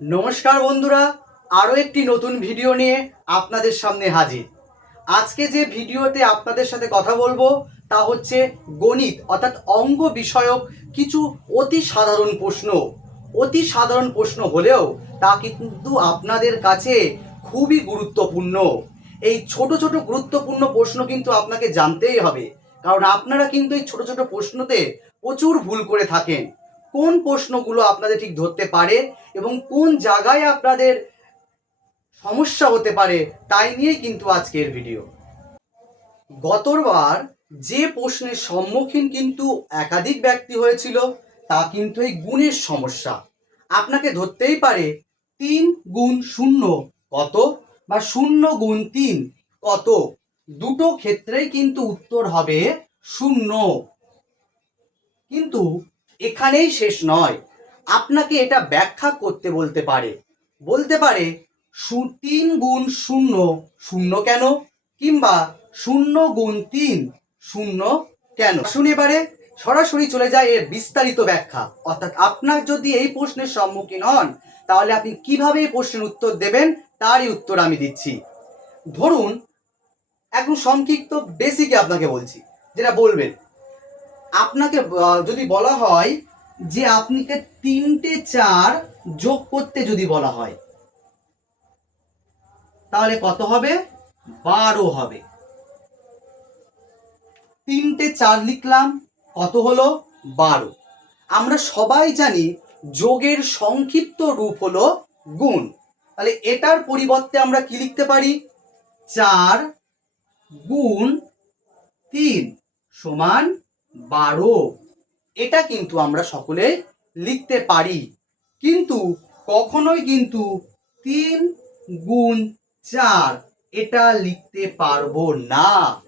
নমস্কার বন্ধুরা, আরও একটি নতুন ভিডিও নিয়ে আপনাদের সামনে হাজির। আজকে যে ভিডিওতে আপনাদের সাথে কথা বলব, তা হচ্ছে গণিত, অর্থাৎ অঙ্গ বিষয়ক কিছু অতি সাধারণ প্রশ্ন। অতি সাধারণ প্রশ্ন হলেও তা কিন্তু আপনাদের কাছে খুবই গুরুত্বপূর্ণ। এই ছোট ছোট গুরুত্বপূর্ণ প্রশ্ন কিন্তু আপনাকে জানতেই হবে, কারণ আপনারা কিন্তু এই ছোট ছোট প্রশ্নতে প্রচুর ভুল করে থাকেন। কোন প্রশ্নগুলো আপনাদের ঠিক ধরতে পারে এবং কোন জায়গায় আপনাদের সমস্যা হতে পারে তাই নিয়েই কিন্তু আজকের ভিডিও গতবার যে প্রশ্নের সম্মুখীন কিন্তু একাধিক ব্যক্তি হয়েছিল, তা কিন্তু এই গুণের সমস্যা। আপনাকে ধরতেই পারে তিন গুণ শূন্য কত বা শূন্য গুণ তিন কত? দুটো ক্ষেত্রেই কিন্তু উত্তর হবে শূন্য। কিন্তু এখানেই শেষ নয়। আপনাকে এটা ব্যাখ্যা করতে বলতে পারে। বলতে পারে তিন গুণ শূন্য শূন্য কেন? কিংবা শূন্য গুণ তিন শূন্য কেন? শুনে এবারে সরাসরি চলে যায় এর বিস্তারিত ব্যাখ্যা। অর্থাৎ আপনার যদি এই প্রশ্নের সম্মুখীন হন, তাহলে আপনি কীভাবে এই প্রশ্নের উত্তর দেবেন, তারই উত্তর আমি দিচ্ছি। ধরুন এখন সংক্ষিপ্ত বেসিকে আপনাকে বলছি, যেটা বলবেন। আপনাকে যদি বলা হয় যে আপনাকে তিনটে চার যোগ করতে যদি বলা হয়, তাহলে কত হবে? বারো হবে। তিনটে চার লিখলাম, কত হলো? বারো। আমরা সবাই জানি যোগের সংক্ষিপ্ত রূপ হলো গুণ। তাহলে এটার পরিবর্তে আমরা কি লিখতে পারি? চার গুণ তিন সমান বারো। এটা কিন্তু আমরা সকলে লিখতে পারি। কিন্তু কখনোই কিন্তু তিন গুণ চার এটা লিখতে পারব না।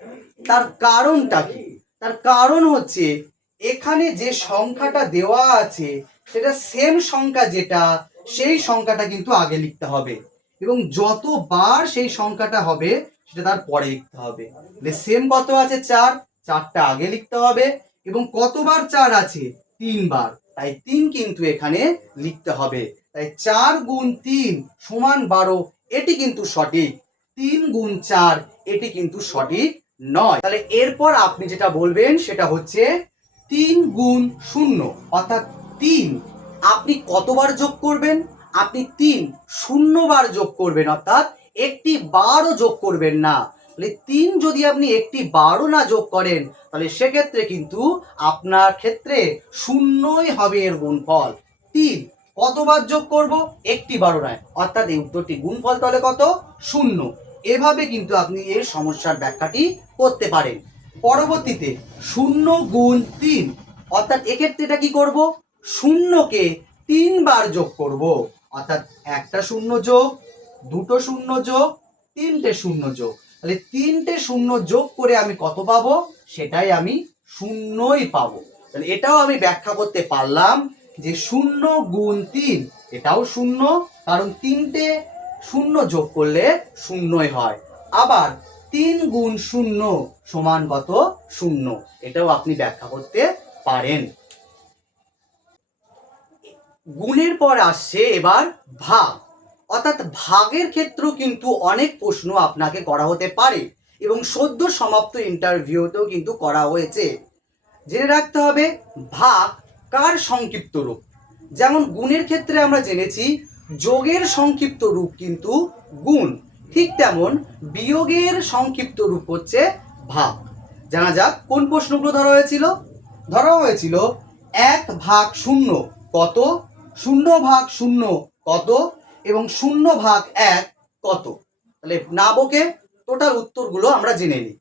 তার কারণটা কি? তার কারণ হচ্ছে এখানে যে সংখ্যাটা দেওয়া আছে, সেটা সেম সংখ্যা যেটা, সেই সংখ্যাটা কিন্তু আগে লিখতে হবে। এবং যতবার সেই সংখ্যাটা হবে, সেটা তার পরে লিখতে হবে। সেম কত আছে? চার। চারটা আগে লিখতে হবে এবং কতবার চার আছে? তিনবার। তাই তিন কিন্তু এখানে লিখতে হবে। তাই চার গুণ তিন সমান বারো, এটি কিন্তু সঠিক। তিন গুণ চার, এটি কিন্তু সঠিক নয়। তাহলে এরপর আপনি যেটা বলবেন সেটা হচ্ছে তিন গুণ শূন্য, অর্থাৎ তিন। আপনি কতবার যোগ করবেন? আপনি তিন শূন্যবার যোগ করবেন, অর্থাৎ একটি বারও যোগ করবেন না। তাহলে তিন যদি আপনি একটি বারো না যোগ করেন, তাহলে সেক্ষেত্রে কিন্তু আপনার ক্ষেত্রে শূন্যই হবে এর গুণফল। তিন, কতবার যোগ করব? একটি বারো নয়। অর্থাৎ এই উত্তরটি গুণফল তাহলে কত? শূন্য। এভাবে কিন্তু আপনি এই সমস্যার ব্যাখ্যাটি করতে পারেন। পরবর্তীতে শূন্য গুণ তিন, অর্থাৎ এক্ষেত্রে এটা কি করব? শূন্যকে তিনবার যোগ করব। অর্থাৎ একটা শূন্য যোগ, দুটো শূন্য যোগ, তিনটে শূন্য যোগ। তাহলে তিনটে শূন্য যোগ করে আমি কত পাবো? সেটাই আমি শূন্যই পাবো। তাহলে এটাও আমি ব্যাখ্যা করতে পারলাম যে শূন্য গুণ তিন, এটাও শূন্য, কারণ তিনটে শূন্য যোগ করলে শূন্যই হয়। আবার তিন গুণ শূন্য সমান কত? শূন্য, এটাও আপনি ব্যাখ্যা করতে পারেন। গুণের পর আসছে এবার ভাগ। অর্থাৎ ভাগের ক্ষেত্রেও কিন্তু অনেক প্রশ্ন আপনাকে করা হতে পারে এবং সদ্য সমাপ্ত ইন্টারভিউতেও কিন্তু করা হয়েছে। জেনে রাখতে হবে, ভাগ কার সংক্ষিপ্ত রূপ? যেমন গুণের ক্ষেত্রে আমরা জেনেছি, যোগের সংক্ষিপ্ত রূপ কিন্তু গুণ। ঠিক তেমন বিয়োগের সংক্ষিপ্ত রূপ হচ্ছে ভাগ। জানা যাক কোন প্রশ্নগুলো ধরা হয়েছিল? ধরা হয়েছিল এক ভাগ শূন্য কত? শূন্য ভাগ শূন্য কত? এবং শূন্য ভাগ এক কত? তাহলে না বকে টোটাল উত্তরগুলো আমরা জেনে নিই।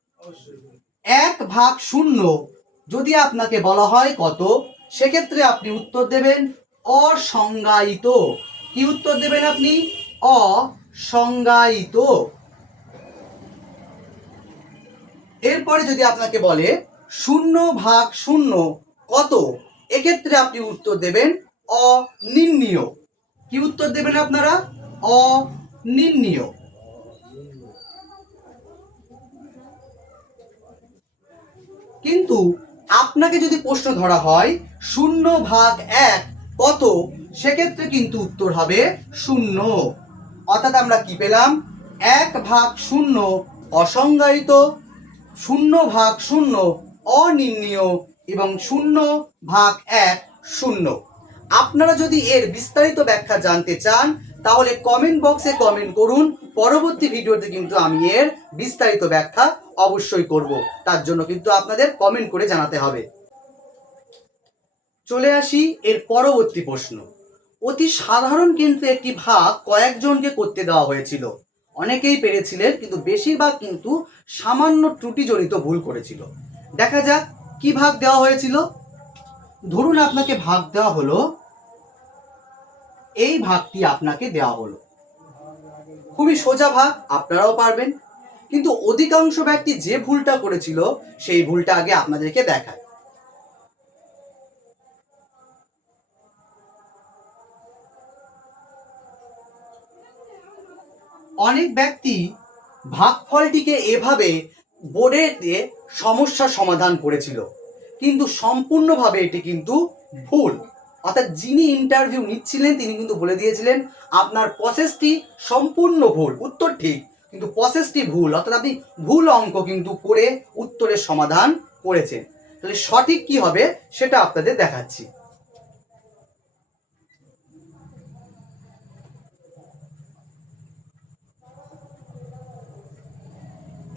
এক ভাগ শূন্য যদি আপনাকে বলা হয় কত, সেক্ষেত্রে আপনি উত্তর দেবেন অসংজ্ঞায়িত। কি উত্তর দেবেন আপনি? অসংজ্ঞায়িত। এরপরে যদি আপনাকে বলে শূন্য ভাগ শূন্য কত, এক্ষেত্রে আপনি উত্তর দেবেন অনির্ণীয়। কি উত্তর দেবেন আপনারা? অনির্ণীয় কিন্তু আপনাকে যদি প্রশ্ন ধরা হয়, শূন্য ভাগ এক কত? সেক্ষেত্রে কিন্তু উত্তর হবে শূন্য। অর্থাৎ আমরা কি পেলাম? এক ভাগ শূন্য অসংজ্ঞায়িত, শূন্য ভাগ শূন্য অনির্ণীয় এবং শূন্য ভাগ এক শূন্য। আপনারা যদি এর বিস্তারিত ব্যাখ্যা জানতে চান, তাহলে কমেন্ট বক্সে কমেন্ট করুন। পরবর্তী ভিডিওতে কিন্তু আমি এর বিস্তারিত ব্যাখ্যা অবশ্যই করব। তার জন্য কিন্তু আপনাদের কমেন্ট করে জানাতে হবে। চলে আসি এর পরবর্তী প্রশ্ন। অতি সাধারণ কিন্তু একটি ভাগ কয়েকজনকে করতে দেওয়া হয়েছিল। অনেকেই পেরেছিলেন, কিন্তু বেশিরভাগ কিন্তু সামান্য ত্রুটিজনিত ভুল করেছিল। দেখা যাক কি ভাগ দেওয়া হয়েছিল। ধরুন আপনাকে ভাগ দেওয়া হলো, এই ভাগটি আপনাকে দেওয়া হলো। খুবই সোজা ভাগ, আপনারাও পারবেন। কিন্তু অধিকাংশ ব্যক্তি যে ভুলটা করেছিল, সেই ভুলটা আগে আপনাদেরকে দেখায়। অনেক ব্যক্তি ভাগফলটিকে এভাবে বোর্ডে দিয়ে সমস্যার সমাধান করেছিল। কিন্তু সম্পূর্ণভাবে এটি কিন্তু ভুল। অর্থাৎ যিনি ইন্টারভিউ নিচ্ছিলেন, তিনি কিন্তু বলে দিয়েছিলেন, আপনার প্রসেসটি সম্পূর্ণ ভুল। উত্তর ঠিক, কিন্তু প্রসেসটি ভুল। অর্থাৎ আপনি ভুল অঙ্ক কিন্তু করে উত্তরের সমাধান করেছেন। তাহলে সঠিক কি হবে, সেটা আপনাদের দেখাচ্ছি।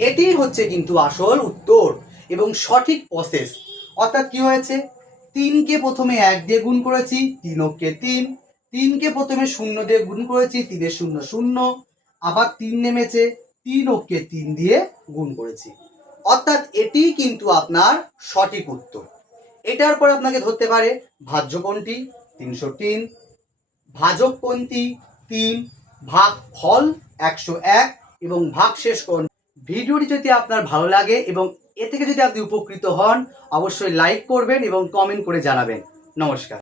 এটি হচ্ছে কিন্তু আসল উত্তর এবং সঠিক প্রসেস অর্থাৎ কি হয়েছে? তিনকে প্রথমে এক দিয়ে গুণ করেছি তিন অক্ষে তিন। তিনকে প্রথমে শূন্য দিয়ে গুণ করেছি তিনের শূন্য শূন্য। আবার তিন নেমেছে তিন অক্ষে তিন দিয়ে গুণ করেছি। অর্থাৎ এটি কিন্তু আপনার সঠিক উত্তর। এটার পর আপনাকে ধরতে পারে ভাজ্য তিনশো তিন। ভাজক তিন। ভাগ ফল একশো এক এবং ভাগ শেষ কোন? ভিডিওটি যদি আপনার ভালো লাগে এবং এ থেকে যদি আপনি উপকৃত হন অবশ্যই লাইক করবেন এবং কমেন্ট করে জানাবেন। নমস্কার।